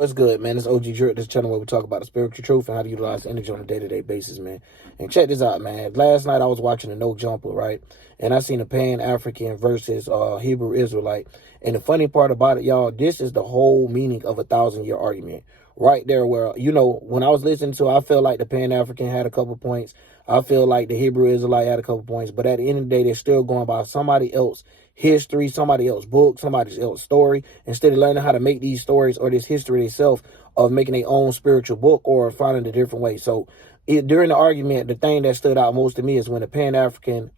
What's good, man? It's OG Drip, this channel where we talk about the spiritual truth and how to utilize energy on a day-to-day basis, man. And check this out, man. Last night I was watching the No Jumper, right? And I seen a Pan-African versus Hebrew Israelite. And the funny part about it, y'all, this is the whole meaning of a 1,000-year argument. Right there where, when I was listening to it, I felt like the Pan-African had a couple points. I feel like the Hebrew Israelite had a couple points. But at the end of the day, they're still going by somebody else's history, somebody else's book, somebody else's story, instead of learning how to make these stories or this history itself of making their own spiritual book or finding a different way. So during the argument, the thing that stood out most to me is when the Pan-African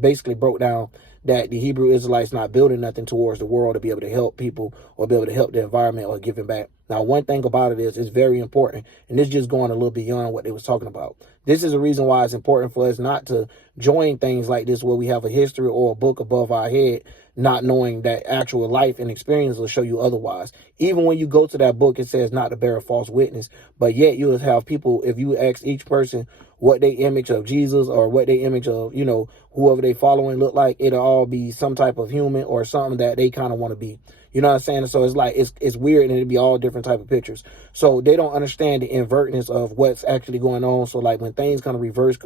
basically broke down that the Hebrew Israelites not building nothing towards the world to be able to help people or be able to help the environment or giving back. Now, one thing about it is it's very important, and this is just going a little beyond what they was talking about. This is a reason why it's important for us not to join things like this where we have a history or a book above our head, not knowing that actual life and experience will show you otherwise. Even when you go to that book, it says not to bear a false witness, but yet you will have people, if you ask each person what they image of Jesus or what they image of, whoever they following look like, it'll all be some type of human or something that they kind of want to be. You know what I'm saying? So it's like, it's weird, and it'd be all different type of pictures. So they don't understand the invertness of what's actually going on. So like when things kind of reverse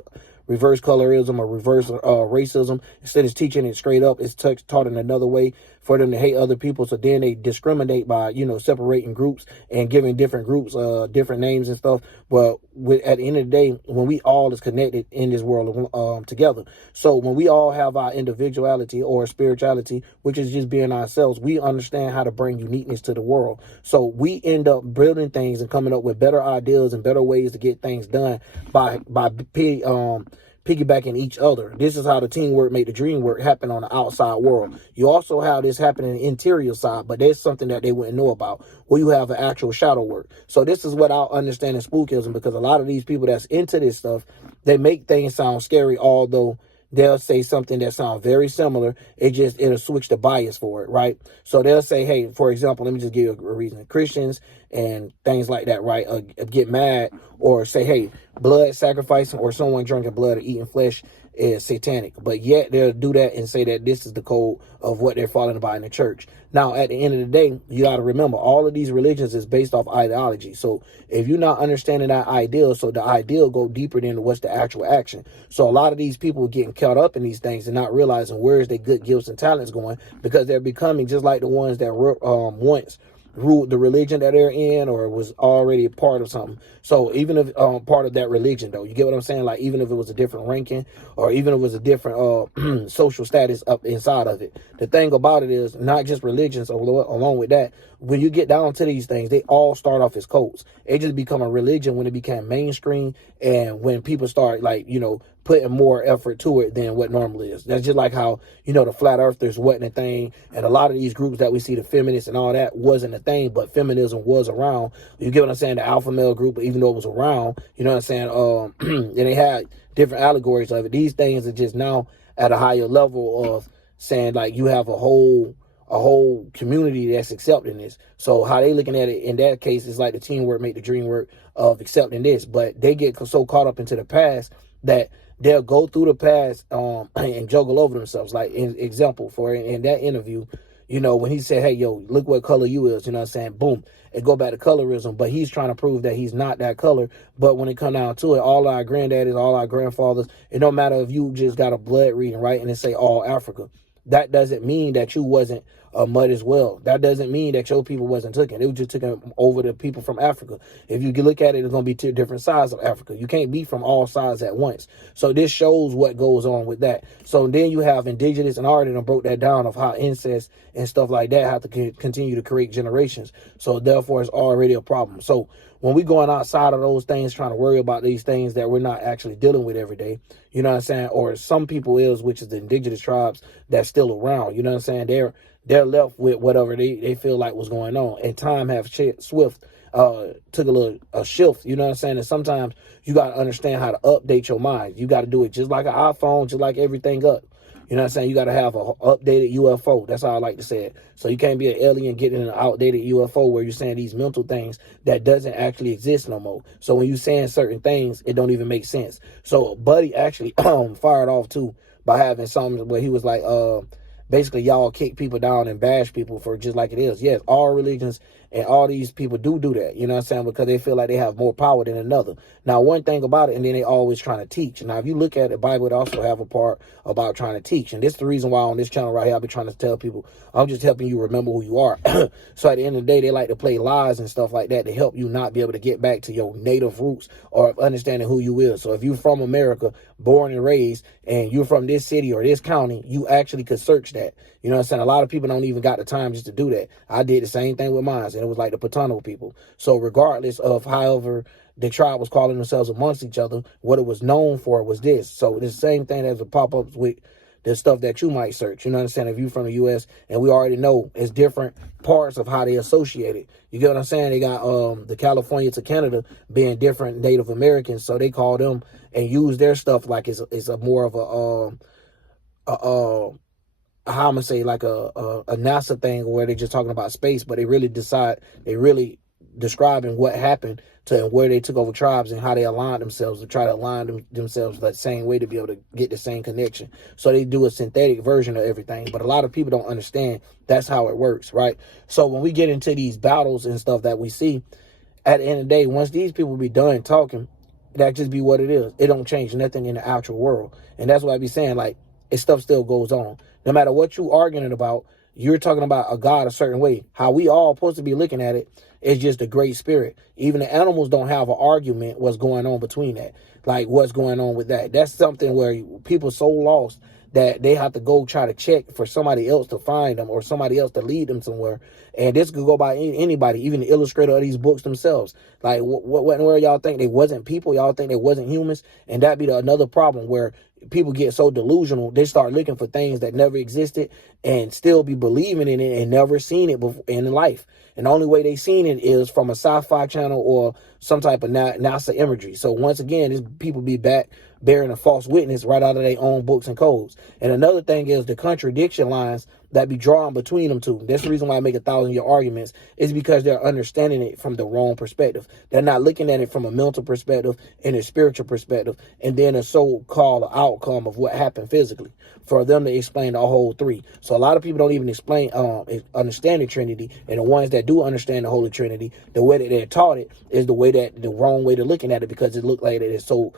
colorism or reverse racism, instead of teaching it straight up, it's taught in another way for them to hate other people. So then they discriminate by, separating groups and giving different groups different names and stuff. But at the end of the day, when we all is connected in this world together. So when we all have our individuality or spirituality, which is just being ourselves, we understand how to bring uniqueness to the world. So we end up building things and coming up with better ideas and better ways to get things done by piggybacking each other. This is how the teamwork make the dream work happen on the outside world. You also have this happening in the interior side, but there's something that they wouldn't know about, where you have an actual shadow work. So this is what I understand in spookism, because a lot of these people that's into this stuff, they make things sound scary, although they'll say something that sounds very similar. It'll switch the bias for it, right? So they'll say, hey, for example, let me just give you a reason. Christians and things like that, right, get mad or say, hey, blood sacrificing or someone drinking blood or eating flesh is satanic. But yet they'll do that and say that this is the code of what they're following by in the church. Now, at the end of the day, you got to remember, all of these religions is based off ideology. So if you're not understanding that ideal, so the ideal go deeper than what's the actual action. So a lot of these people are getting caught up in these things and not realizing where is their good gifts and talents going, because they're becoming just like the ones that once ruled the religion that they're in or was already a part of something. So even if part of that religion, though, you get what I'm saying? Like, even if it was a different ranking or even if it was a different social status up inside of it, the thing about it is not just religions along with that. When you get down to these things, they all start off as cults. It just become a religion when it became mainstream and when people start putting more effort to it than what normally is. That's just like how, the flat earthers wasn't a thing. And a lot of these groups that we see, the feminists and all that, wasn't a thing, but feminism was around. You get what I'm saying? The alpha male group, even though it was around, you know what I'm saying? And they had different allegories of it. These things are just now at a higher level of saying, like, you have a whole community that's accepting this. So how they looking at it in that case is like the teamwork make the dream work of accepting this. But they get so caught up into the past that they'll go through the past and juggle over themselves. Like, in example, in that interview, when he said, hey, yo, look what color you is, you know what I'm saying? Boom. It go back to colorism, but he's trying to prove that he's not that color. But when it come down to it, all our granddaddies, all our grandfathers, it don't matter if you just got a blood reading, right? And it say all Africa. That doesn't mean that you wasn't a mud as well. That doesn't mean that your people wasn't taken. It was just taken over the people from Africa. If you can look at it, it's going to be two different sides of Africa. You can't be from all sides at once. So this shows what goes on with that. So then you have indigenous, and I already done broke that down of how incest and stuff like that have to continue to create generations. So therefore, it's already a problem. So when we going outside of those things, trying to worry about these things that we're not actually dealing with every day, you know what I'm saying? Or some people is, which is the indigenous tribes that's still around, you know what I'm saying? They're left with whatever they feel like was going on. And time have swift took a shift, you know what I'm saying? And sometimes you got to understand how to update your mind. You got to do it just like an iPhone, just like everything up. You know what I'm saying? You got to have an updated UFO. That's how I like to say it. So you can't be an alien getting an outdated UFO where you're saying these mental things that doesn't actually exist no more. So when you're saying certain things, it don't even make sense. So Buddy actually fired off too by having something where he was like, basically, y'all kick people down and bash people for just like it is. Yes, all religions And all these people do that, you know what I'm saying? Because they feel like they have more power than another. Now, one thing about it, and then they always trying to teach. Now, if you look at the Bible, it also have a part about trying to teach. And this is the reason why on this channel right here, I've been trying to tell people, I'm just helping you remember who you are. So at the end of the day, they like to play lies and stuff like that to help you not be able to get back to your native roots or understanding who you is. So if you're from America, born and raised, and you're from this city or this county, you actually could search that. You know what I'm saying? A lot of people don't even got the time just to do that. I did the same thing with mine, and it was like the Patano people. So regardless of however the tribe was calling themselves amongst each other, what it was known for was this. So it's the same thing as the pop-ups with the stuff that you might search. You know what I'm saying? If you're from the U.S., and we already know it's different parts of how they associate it. You get what I'm saying? They got the California to Canada being different Native Americans, so they call them and use their stuff like it's a more of how I'm gonna say, like a NASA thing where they're just talking about space, but they really describing what happened to where they took over tribes and how they aligned themselves to try to align themselves that same way to be able to get the same connection. So they do a synthetic version of everything, but a lot of people don't understand that's how it works, right? So when we get into these battles and stuff that we see, at the end of the day, once these people be done talking, that just be what it is. It don't change nothing in the actual world. And that's why I be saying, like, stuff still goes on. No matter what you arguing about, you're talking about a God a certain way. How we all supposed to be looking at it is just a great spirit. Even the animals don't have an argument what's going on between that. Like, what's going on with that. That's something where people so lost that they have to go try to check for somebody else to find them or somebody else to lead them somewhere. And this could go by anybody, even the illustrator of these books themselves. Like, what where y'all think they wasn't people? Y'all think they wasn't humans? And that be another problem where people get so delusional, they start looking for things that never existed and still be believing in it and never seen it before in life. And the only way they seen it is from a sci-fi channel or some type of NASA imagery. So once again, these people be back bearing a false witness right out of their own books and codes. And another thing is the contradiction lines that be drawn between them two. That's the reason why I make 1,000-year arguments, is because they're understanding it from the wrong perspective. They're not looking at it from a mental perspective and a spiritual perspective, and then a so-called outcome of what happened physically for them to explain the whole three. So a lot of people don't even understand the Trinity, and the ones that do understand the Holy Trinity, the way that they're taught it is the wrong way to looking at it, because it looked like it is so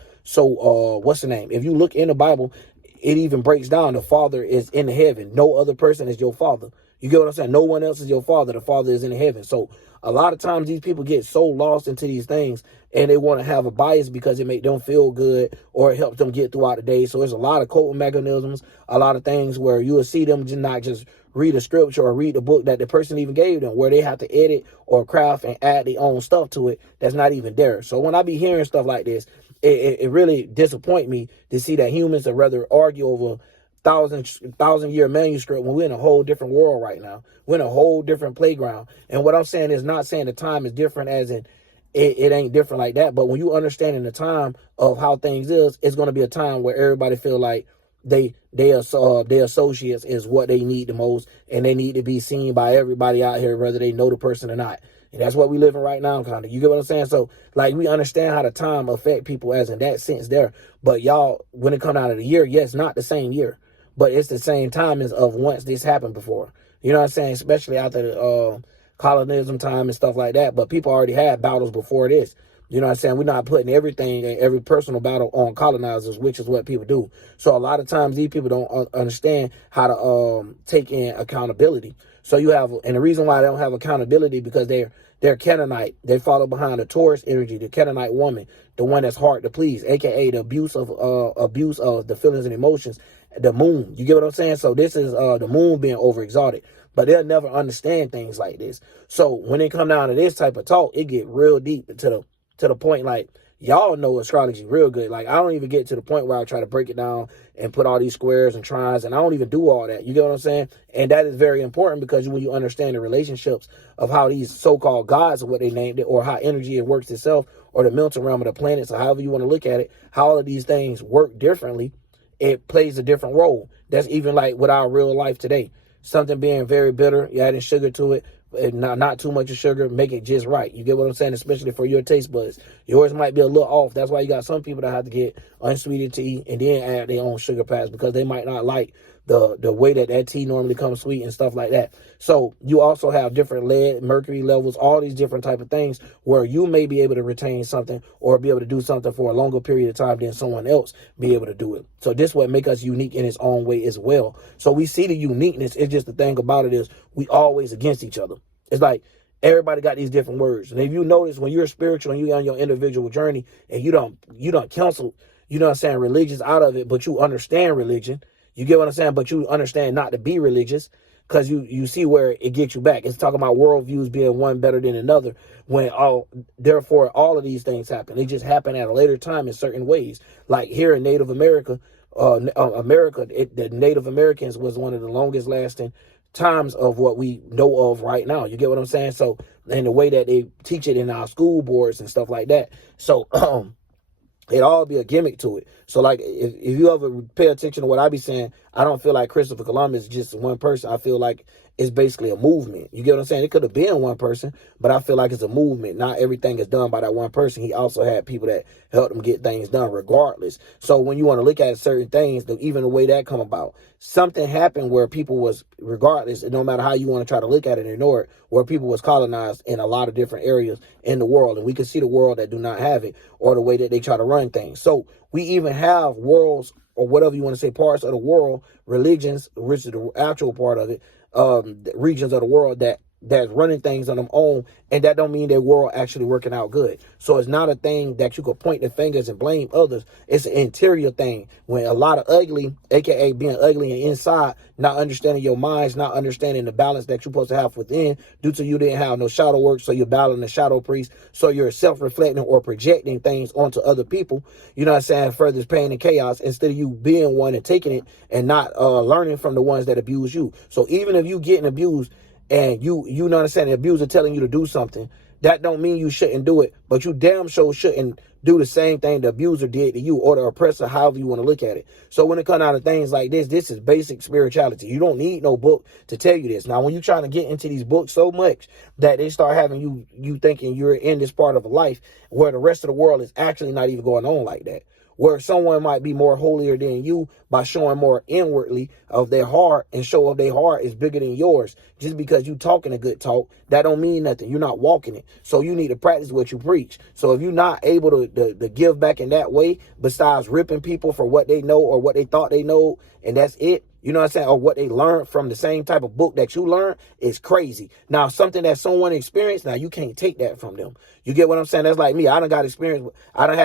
what's the name? If you look in the Bible, it even breaks down the Father is in heaven. No other person is your Father. You get what I'm saying? No one else is your Father. The Father is in heaven. So a lot of times these people get so lost into these things and they want to have a bias because it make them feel good or it helps them get throughout the day. So there's a lot of coping mechanisms, a lot of things where you will see them just not just read a scripture or read the book that the person even gave them, where they have to edit or craft and add their own stuff to it that's not even there. So when I be hearing stuff like this, it really disappoint me to see that humans would rather argue over thousand-year manuscript when we're in a whole different world right now. We're in a whole different playground. And what I'm saying is not saying the time is different as in it ain't different like that. But when you understanding the time of how things is, it's going to be a time where everybody feel like their associates is what they need the most, and they need to be seen by everybody out here, whether they know the person or not. And that's what we live in right now, kind of. You get what I'm saying? So, like, we understand how the time affect people as in that sense there. But y'all, when it come out of the year, yes, not the same year, but it's the same time as of once this happened before. You know what I'm saying? Especially after the colonialism time and stuff like that. But people already had battles before this. You know what I'm saying? We're not putting everything and every personal battle on colonizers, which is what people do. So a lot of times these people don't understand how to take in accountability. So you have, and the reason why they don't have accountability because they're Canaanite. They follow behind the Taurus energy, the Canaanite woman, the one that's hard to please, aka the abuse of the feelings and emotions, the moon. You get what I'm saying? So this is the moon being overexalted. But they'll never understand things like this. So when it come down to this type of talk, it get real deep to the point, like, y'all know astrology real good. Like, I don't even get to the point where I try to break it down and put all these squares and trines, and I don't even do all that. You get what I'm saying? And that is very important because when you understand the relationships of how these so-called gods, or what they named it, or how energy it works itself, or the mental realm of the planets, or however you want to look at it, how all of these things work differently, it plays a different role. That's even like with our real life today. Something being very bitter, you adding sugar to it, not too much of sugar, make it just right. You get what I'm saying? Especially for your taste buds. Yours might be a little off. That's why you got some people that have to get unsweetened tea and then add their own sugar pads because they might not like the way that tea normally comes sweet and stuff like that. So you also have different lead, mercury levels, all these different type of things where you may be able to retain something or be able to do something for a longer period of time than someone else be able to do it. So this what make us unique in its own way as well. So we see the uniqueness. It's just the thing about it is we always against each other. It's like everybody got these different words. And if you notice when you're spiritual and you're on your individual journey and you don't cancel, you know what I'm saying, religious out of it, but you understand religion. You get what I'm saying? But you understand not to be religious because you see where it gets you back. It's talking about worldviews being one better than another when therefore all of these things happen. They just happen at a later time in certain ways. Like here in Native America, the Native Americans was one of the longest lasting times of what we know of right now. You get what I'm saying? So, and the way that they teach it in our school boards and stuff like that. So, it all be a gimmick to it. So like if you ever pay attention to what I be saying, I don't feel like Christopher Columbus is just one person. I feel like it's basically a movement. You get what I'm saying? It could have been one person, but I feel like it's a movement. Not everything is done by that one person. He also had people that helped him get things done regardless. So when you want to look at certain things, even the way that come about, something happened where people was, regardless, no matter how you want to try to look at it and ignore it, where people was colonized in a lot of different areas in the world. And we can see the world that do not have it or the way that they try to run things. So we even have worlds or whatever you want to say, parts of the world, religions, which is the actual part of it, regions of the world that's running things on their own, and that don't mean their world actually working out good. So it's not a thing that you could point the fingers and blame others. It's an interior thing. When a lot of ugly, aka being ugly and inside, not understanding your minds, not understanding the balance that you're supposed to have within, due to you didn't have no shadow work, so you're battling the shadow priest, so you're self-reflecting or projecting things onto other people, you know what I'm saying, furthers pain and chaos, instead of you being one and taking it and not learning from the ones that abuse you. So even if you getting abused, and you know what I'm saying, the abuser telling you to do something, that don't mean you shouldn't do it, but you damn sure shouldn't do the same thing the abuser did to you or the oppressor, however you want to look at it. So when it comes out of things like this is basic spirituality. You don't need no book to tell you this. Now, when you're trying to get into these books so much that they start having you thinking you're in this part of a life where the rest of the world is actually not even going on like that, where someone might be more holier than you by showing more inwardly of their heart, and show of their heart is bigger than yours. Just because you talking a good talk, that don't mean nothing. You're not walking it. So you need to practice what you preach. So if you're not able to give back in that way, besides ripping people for what they know or what they thought they know, and that's it, you know what I'm saying, or what they learned from the same type of book that you learned, is crazy. Now, something that someone experienced, now you can't take that from them. You get what I'm saying? That's like me. I done had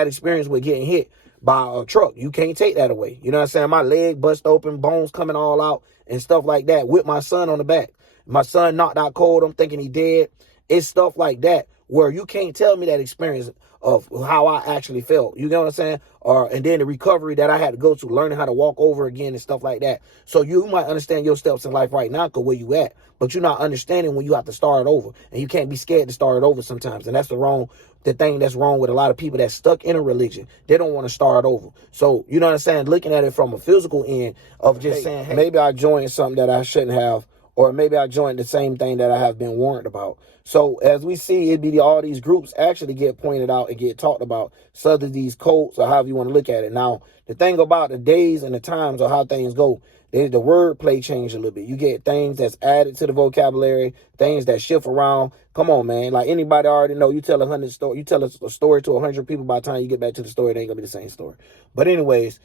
experience with getting hit by a truck. You can't take that away. You know what I'm saying? My leg bust open, bones coming all out and stuff like that, with my son on the back. My son knocked out cold. I'm thinking he dead. It's stuff like that where you can't tell me that experience of how I actually felt. You know what I'm saying? And then the recovery that I had to go to, learning how to walk over again and stuff like that. So you might understand your steps in life right now because where you at, but you're not understanding when you have to start over, and you can't be scared to start over sometimes. And that's the thing that's wrong with a lot of people that's stuck in a religion. They don't want to start over. So, you know what I'm saying? Looking at it from a physical end of just saying, hey, maybe I joined something that I shouldn't have, or maybe I joined the same thing that I have been warned about. So as we see, it be all these groups actually get pointed out and get talked about, such as these cults or however you want to look at it. Now, the thing about the days and the times or how things go, the wordplay change a little bit. You get things that's added to the vocabulary, things that shift around. Come on, man. Like anybody already know, you tell a story to 100 people, by the time you get back to the story, it ain't gonna be the same story. But anyways,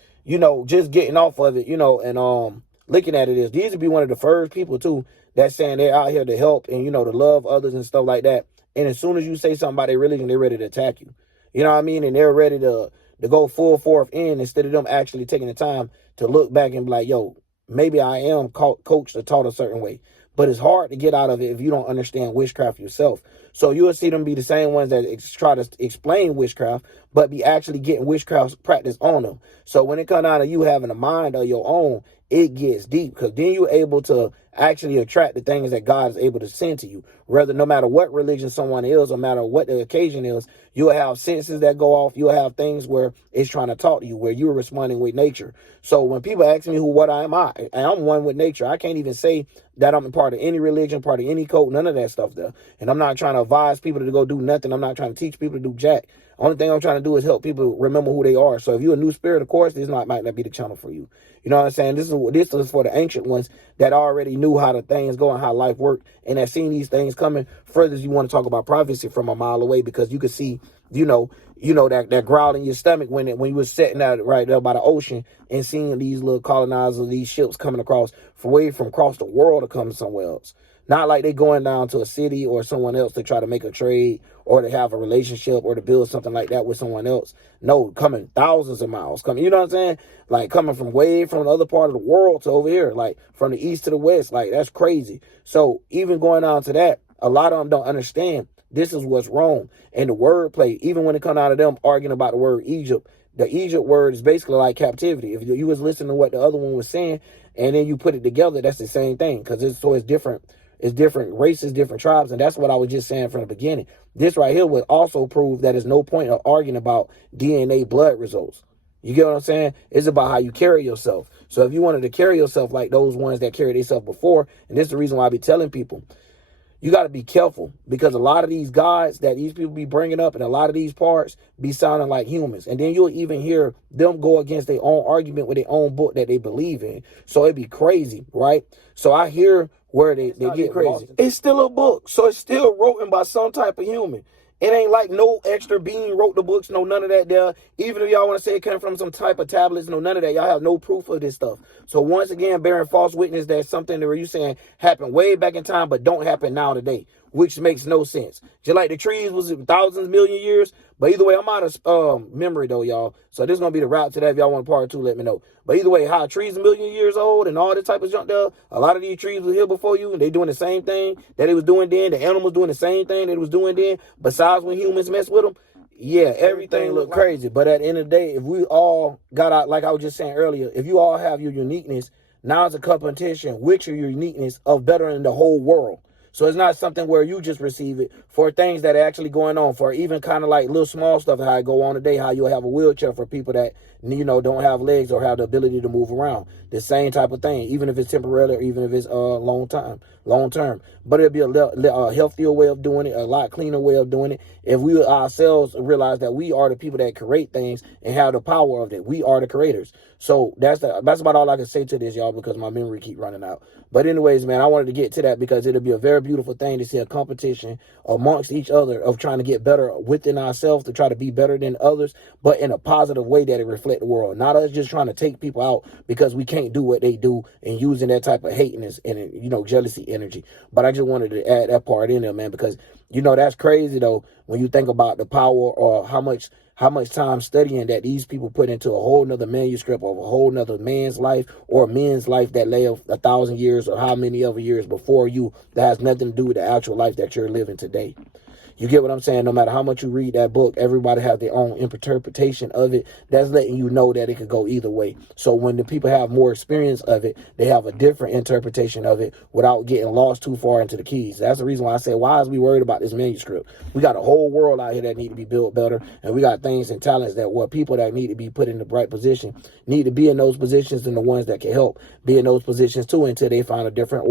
just getting off of it, and looking at it is, these would be one of the first people too that's saying they're out here to help and, to love others and stuff like that. And as soon as you say something about their religion, they're ready to attack you. You know what I mean? And they're ready to go full forth in, instead of them actually taking the time to look back and be like, yo, maybe I am coached or taught a certain way. But it's hard to get out of it if you don't understand witchcraft yourself. So you'll see them be the same ones that try to explain witchcraft, but be actually getting witchcraft practice on them. So when it comes out of you having a mind of your own, it gets deep, because then you're able to actually attract the things that God is able to send to you. Rather, no matter what religion someone is, no matter what the occasion is, you'll have senses that go off. You'll have things where it's trying to talk to you, where you're responding with nature. So when people ask me what I'm one with nature. I can't even say that I'm a part of any religion, part of any cult, none of that stuff there. And I'm not trying to to advise people to go do nothing. I'm not trying to teach people to do jack. Only thing I'm trying to do is help people remember who they are. So if you're a new spirit, of course, this might not be the channel for you. You know what I'm saying? This is for the ancient ones that already knew how the things go and how life worked, and that seen these things coming. Further, you want to talk about prophecy from a mile away, because you could see, that growl in your stomach when you was sitting out right there by the ocean and seeing these little colonizers, these ships coming across from across the world to come somewhere else. Not like they going down to a city or someone else to try to make a trade or to have a relationship or to build something like that with someone else. No, coming thousands of miles. You know what I'm saying? Like coming from way from the other part of the world to over here, like from the east to the west. Like, that's crazy. So even going down to that, a lot of them don't understand this is what's wrong. And the wordplay, even when it come out of them arguing about the word Egypt, the Egypt word is basically like captivity. If you was listening to what the other one was saying and then you put it together, that's the same thing, because it's different. It's different races, different tribes, and that's what I was just saying from the beginning. This right here would also prove that there's no point of arguing about DNA blood results. You get what I'm saying? It's about how you carry yourself. So if you wanted to carry yourself like those ones that carried themselves before, and this is the reason why I be telling people, you got to be careful, because a lot of these gods that these people be bringing up and a lot of these parts be sounding like humans. And then you'll even hear them go against their own argument with their own book that they believe in. So it'd be crazy, right? So I hear where they get crazy. It's still a book. So it's still written by some type of human. It ain't like no extra being wrote the books, no none of that there. Even if y'all want to say it came from some type of tablets, no none of that. Y'all have no proof of this stuff. So once again, bearing false witness, that's something that you saying happened way back in time, but don't happen now today, which makes no sense. Just like the trees was thousands, million years. But either way, I'm out of memory though, y'all. So this is going to be the route to that. If y'all want part 2, let me know. But either way, how trees a million years old and all this type of junk there, a lot of these trees were here before you, and they doing the same thing that they was doing then. The animals doing the same thing that it was doing then, besides when humans mess with them. Yeah, everything look crazy. But at the end of the day, if we all got out, like I was just saying earlier, if you all have your uniqueness, now it's a competition with your uniqueness of bettering the whole world. So it's not something where you just receive it for things that are actually going on, for even kind of like little small stuff, how it go on today, how you'll have a wheelchair for people that, don't have legs or have the ability to move around. The same type of thing, even if it's temporary or even if it's long term. But it'll be a healthier way of doing it, a lot cleaner way of doing it. If we ourselves realize that we are the people that create things and have the power of it, we are the creators. So that's about all I can say to this, y'all, because my memory keep running out. But anyways, man, I wanted to get to that because it'll be a very beautiful thing to see a competition amongst each other of trying to get better within ourselves, to try to be better than others, but in a positive way that it reflect the world. Not us just trying to take people out because we can't do what they do and using that type of hatiness and jealousy energy. But I just wanted to add that part in there, man, because that's crazy though when you think about the power or how much time studying that these people put into a whole nother manuscript of a whole nother man's life or men's life that lived 1,000 years or how many other years before you, that has nothing to do with the actual life that you're living today. You get what I'm saying? No matter how much you read that book, everybody has their own interpretation of it. That's letting you know that it could go either way. So when the people have more experience of it, they have a different interpretation of it without getting lost too far into the keys. That's the reason why I say, why is we worried about this manuscript? We got a whole world out here that need to be built better. And we got things and talents that people that need to be put in the right position need to be in those positions, and the ones that can help be in those positions too until they find a different order.